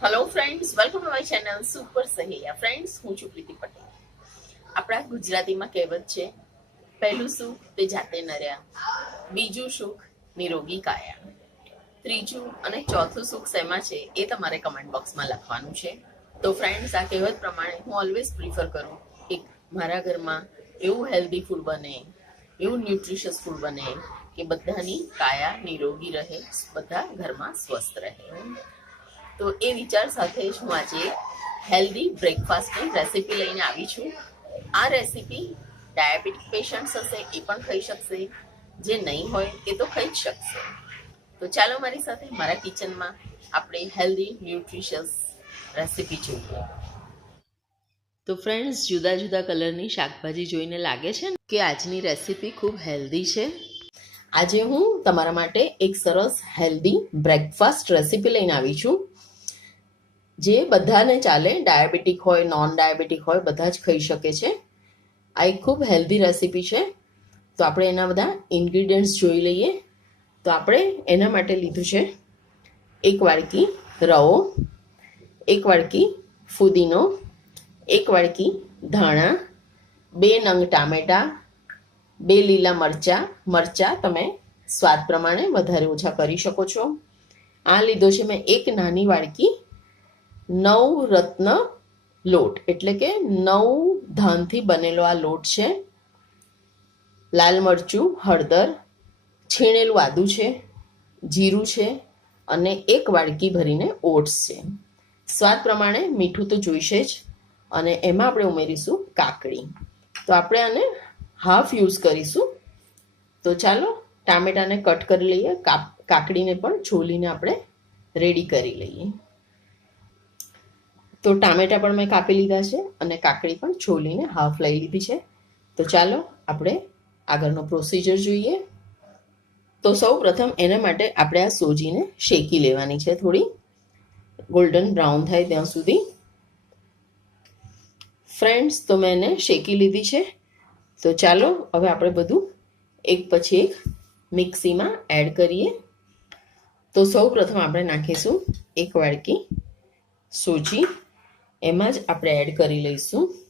Hello friends welcome to my channel super સહૈયા friends હું છું પ્રીતિ પટેલ. આપણા ગુજરાતીમાં કહેવત છે, પહેલું સુખ તે જાતે નર્યા, બીજું સુખ નિરોગી કાયા. ત્રીજું અને ચોથું સુખ શેમાં છે, એ તમારે કમેન્ટ બોક્સમાં લખવાનું છે. તો ફ્રેન્ડ્સ આ કહેવત પ્રમાણે હું ઓલવેઝ પ્રિફર કરું કે મારા ઘરમાં એવું હેલ્ધી ફૂડ બને, એવું ન્યુટ્રિશિયસ ફૂડ બને કે બધાની કાયા નિરોગી રહે, બધા ઘરમાં સ્વસ્થ રહે. તો એ વિચાર સાથે જ હું આજે હેલ્ધી બ્રેકફાસ્ટની રેસીપી લઈને આવી છું. આ રેસીપી ડાયાબિટીક પેશન્ટ્સ હશે, એ પણ ખાઈ શકશે. જે નહીં હોય, એ તો ખાઈ જ શકશે. તો ચાલો મારી સાથે મારા કિચનમાં આપણે હેલ્ધી ન્યુટ્રિશિયસ રેસીપી જોઈએ. તો ફ્રેન્ડ્સ જુદા જુદા કલરની શાકભાજી જોઈને લાગે છે ને કે આજની રેસીપી ખૂબ હેલ્ધી છે? આજે હું તમારા માટે એક સરસ હેલ્ધી બ્રેકફાસ્ટ રેસીપી લઈને આવી છું. જે બધાને ચાલે, ડાયાબિટીક હોય નોન ડાયાબિટીક હોય, બધા જ ખાઈ શકે છે. આ એક ખૂબ હેલ્ધી રેસીપી છે. તો આપણે એના બધા ઇન્ગ્રીડિયન્ટ્સ જોઈ લઈએ. તો આપણે એના માટે લીધું છે એક વાડકી રવો, એક વાડકી ફુદીનો, એક વાડકી ધાણા, બે નંગ ટામેટા, બે લીલા મરચાં. મરચાં તમે સ્વાદ પ્રમાણે વધારે ઓછા કરી શકો છો. આ લીધો છે મેં એક નાની વાડકી નવ રત્ન લોટ. એટલે કે નવ ધાનથી બનેલો આ લોટ છે. લાલ મરચું, હળદર, છીણેલું આદુ છે, જીરું છે અને એક વાડકી ભરીને ઓટ્સ છે. સ્વાદ પ્રમાણે મીઠું તો જોઈશે જ અને એમાં આપણે ઉમેરીશું કાકડી. તો આપણે આને હાફ યુઝ કરીશું. તો ચાલો ટામેટાને કટ કરી લઈએ કાકડીને પણ છોલીને આપણે રેડી કરી લઈએ. તો ટામેટા પણ મેં કાપી લીધા છે અને કાકડી પણ છોલીને હાફ લઈ લીધી છે. તો ચાલો આપણે આગળનો પ્રોસીજર જોઈએ. તો સૌ પ્રથમ એના માટે આપણે આ સોજીને શેકી લેવાની છે થોડી. ગોલ્ડન બ્રાઉન થાય ત્યાં સુધી. ફ્રેન્ડ્સ તો મેં એને શેકી લીધી છે. તો ચાલો હવે આપણે બધું એક પછી એક મિક્સીમાં એડ કરીએ. તો સૌ પ્રથમ આપણે નાખીશું એક વાડકી સોજી. એમાં જ આપણે એડ કરી લઈશું.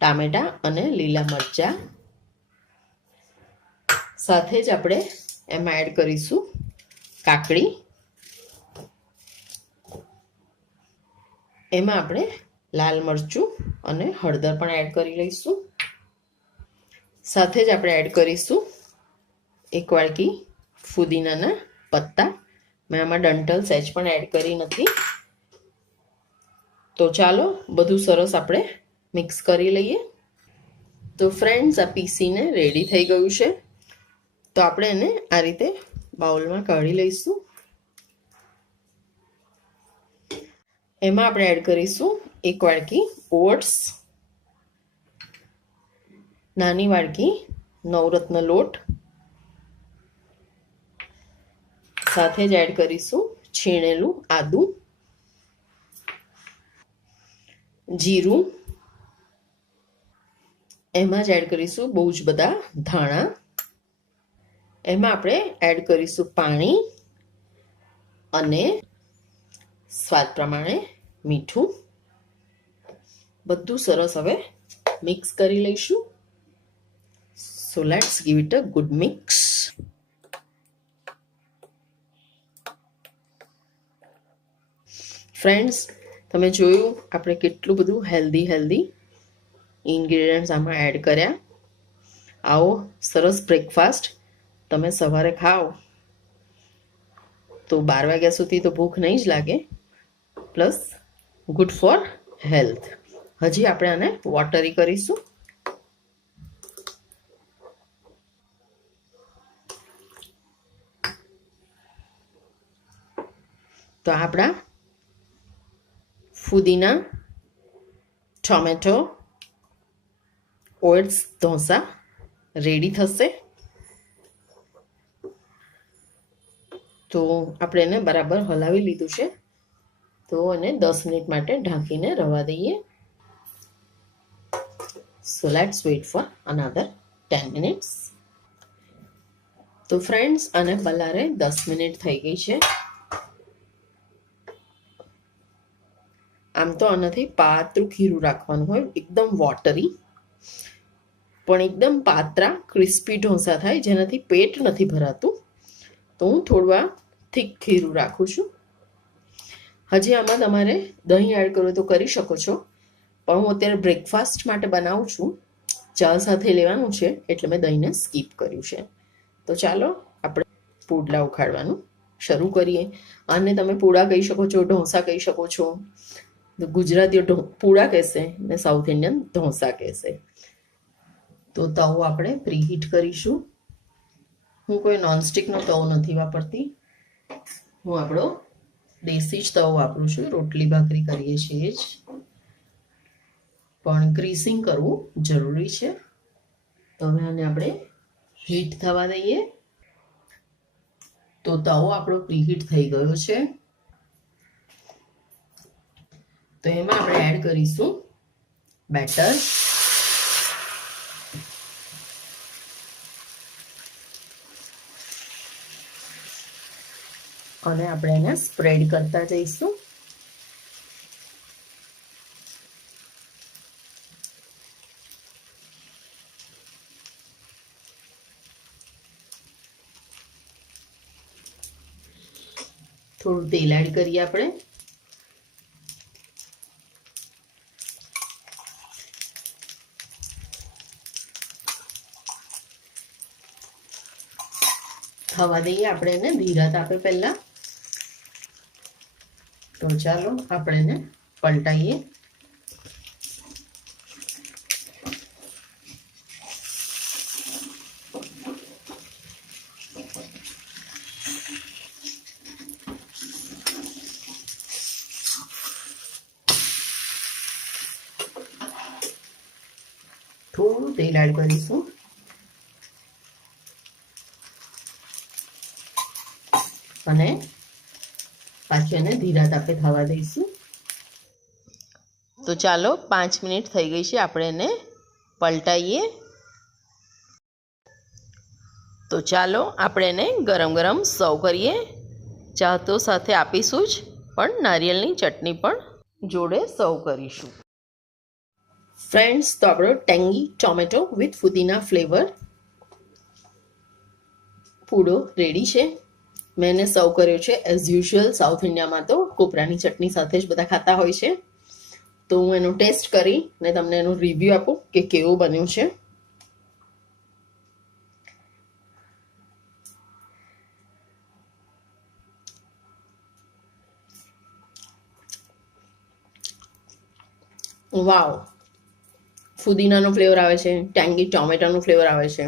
ટામેટા અને લીલા મરચાં. સાથે જ આપણે એમાં એડ કરીશું કાકડી. એમાં આપણે લાલ મરચું અને હળદર પણ એડ કરી લઈશું. સાથે જ આપણે એડ કરીશું એક વાડકી ફુદીનાના પત્તા. મેં આમાં ડંટલ સેજ પણ એડ કરી નથી. તો ચાલો, બધું સરસ આપણે મિક્સ કરી લઈએ. તો ફ્રેન્ડ્સ આ પીસીને રેડી થઈ ગયું છે. તો આપણે એને આ રીતે બાઉલમાં કાઢી લઈશું. એમાં આપણે એડ કરીશું એક વાડકી ઓટ્સ, નાની વાડકી નવરત્ન લોટ, સાથે જ એડ કરીશું છીણેલું આદું. જીરું, એમાં જ એડ કરીશું બહુ જ બધા ધાણા. એમાં આપણે એડ કરીશું પાણી અને સ્વાદ પ્રમાણે મીઠું. બધું સરસ હવે મિક્સ કરી લઈશું. So let's give it a good mix friends તમે જોયું, આપણે કેટલું બધું હેલ્ધી હેલ્ધી ઇન્ગ્રીડિયન્ટ્સ આમાં એડ કર્યા. આવો, સરસ બ્રેકફાસ્ટ તમે સવારે ખાઓ. તો બાર વાગ્યા સુધી તો ભૂખ નહીં જ લાગે. પ્લસ ગુડ ફોર હેલ્થ હજી આપણે આને વોટરી કરીશું. તો આપણા ફુદીના ટોમેટો, ઓટ્સ, ઢોસા, રેડી થશે. તો આપણે એને બરાબર હલાવી લીધું છે. તો એને દસ મિનિટ માટે ઢાંકીને રવા દઈએ. So let's wait for another ten minutes તો ફ્રેન્ડ્સ અને બલારે દસ મિનિટ થઈ ગઈ છે. આમ તો આનાથી પાતળું ખીરું રાખવાનું હોય, એકદમ વોટરી પણ એકદમ પાતરા ક્રિસ્પી ઢોસા થાય, જેનાથી પેટ નથી ભરાતું. તો હું થોડવા થીક ખીરું રાખું છું. હજી આમાં તમારે દહીં એડ કરવું તો કરી શકો છો. પણ હું અત્યારે બ્રેકફાસ્ટ માટે બનાવું છું. ચા સાથે લેવાનું છે, એટલે મેં દહીંને સ્કીપ કર્યું છે. તો ચાલો, આપણે પુડલા ઉખાડવાનું શરૂ કરીએ. અને તમે પૂડા કહી શકો છો, ઢોસા કહી શકો છો. ગુજરાતીઓ પૂડા કહેશે ને સાઉથ ઇન્ડિયન ઢોસા કહેશે. તો તવો આપણે પ્રીહીટ કરીશું. હું કોઈ નોનસ્ટિકનો તવો નથી વાપરતી. હું આપણો દેશી જ તવો વાપરું છું. રોટલી ભાખરી કરીએ છીએ જ. પણ ગ્રીસિંગ કરવું જરૂરી છે. તો હવે આને આપણે હીટ થવા દઈએ. તો તવો આપણો પ્રીહીટ થઈ ગયો છે. તો એમાં આપણે એડ કરીશું બેટર અને આપણે એને સ્પ્રેડ કરતા જઈશું. થોડું તેલ એડ કરીએ આપણે. થવા દઈએ આપણે એને ધીરા તાપે પહેલા. તો ચાલો આપણે એને પલટાઈએ. થોડું તેલ એડ કરીશું. અને પાછી એને ધીરા તાપે થવા દઈશું. તો ચાલો પાંચ મિનિટ થઈ ગઈ છે આપણે એને પલટાઈએ. તો ચાલો આપણે એને ગરમ ગરમ સર્વ કરીએ. ચા તો સાથે આપીશું જ પણ નારિયેળની ચટણી પણ જોડે સર્વ કરીશું. ફ્રેન્ડ્સ તો આપણો ટેંગી ટોમેટો વિથ ફુદીના ફ્લેવર પૂડો રેડી છે. મેં એને સર્વ કર્યો છે એઝ યુઝ્યુઅલ સાઉથ ઇન્ડિયામાં તો કોપરાની ચટણી સાથે જ બધા ખાતા હોય છે. તો હું એનો ટેસ્ટ કરી ને તમને એનું રિવ્યૂ આપું કે કેવો બન્યું છે. વાવ ફુદીનાનો ફ્લેવર આવે છે ટેંગી ટોમેટાનો ફ્લેવર આવે છે.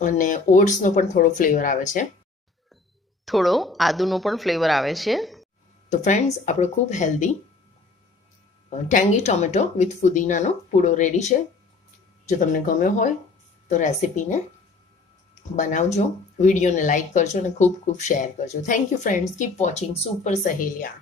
અને ઓટ્સનો પણ થોડો ફ્લેવર આવે છે. થોડો આદુનો પણ ફ્લેવર આવે છે. તો ફ્રેન્ડ્સ આપણો ખૂબ હેલ્ધી ટેંગી ટોમેટો વિથ ફુદીનાનો પૂડો રેડી છે. જો તમને ગમ્યો હોય તો રેસિપીને બનાવજો વિડીયોને લાઈક કરજો અને ખૂબ ખૂબ શેર કરજો. Thank you friends keep watching super સહેલિયા